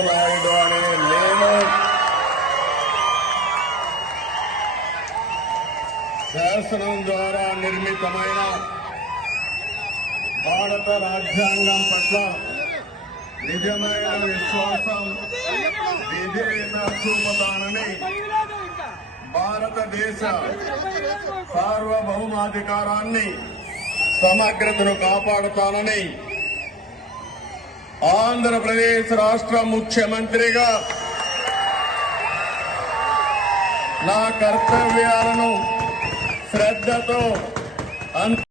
చంద్రబాబు నాయుడు అనే నేను. శాసనం ద్వారా నిర్మితమైన భారత రాజ్యాంగం పట్ల నిజమైన విశ్వాసం విధేయత చూపుతానని భారతదేశ సార్వభౌమాధికారాన్ని సమగ్రతను కాపాడుతానని ఆంధ్రప్రదేశ్ రాష్ట్ర ముఖ్యమంత్రిగా నా కర్తవ్యాలను శ్రద్ధతో అంత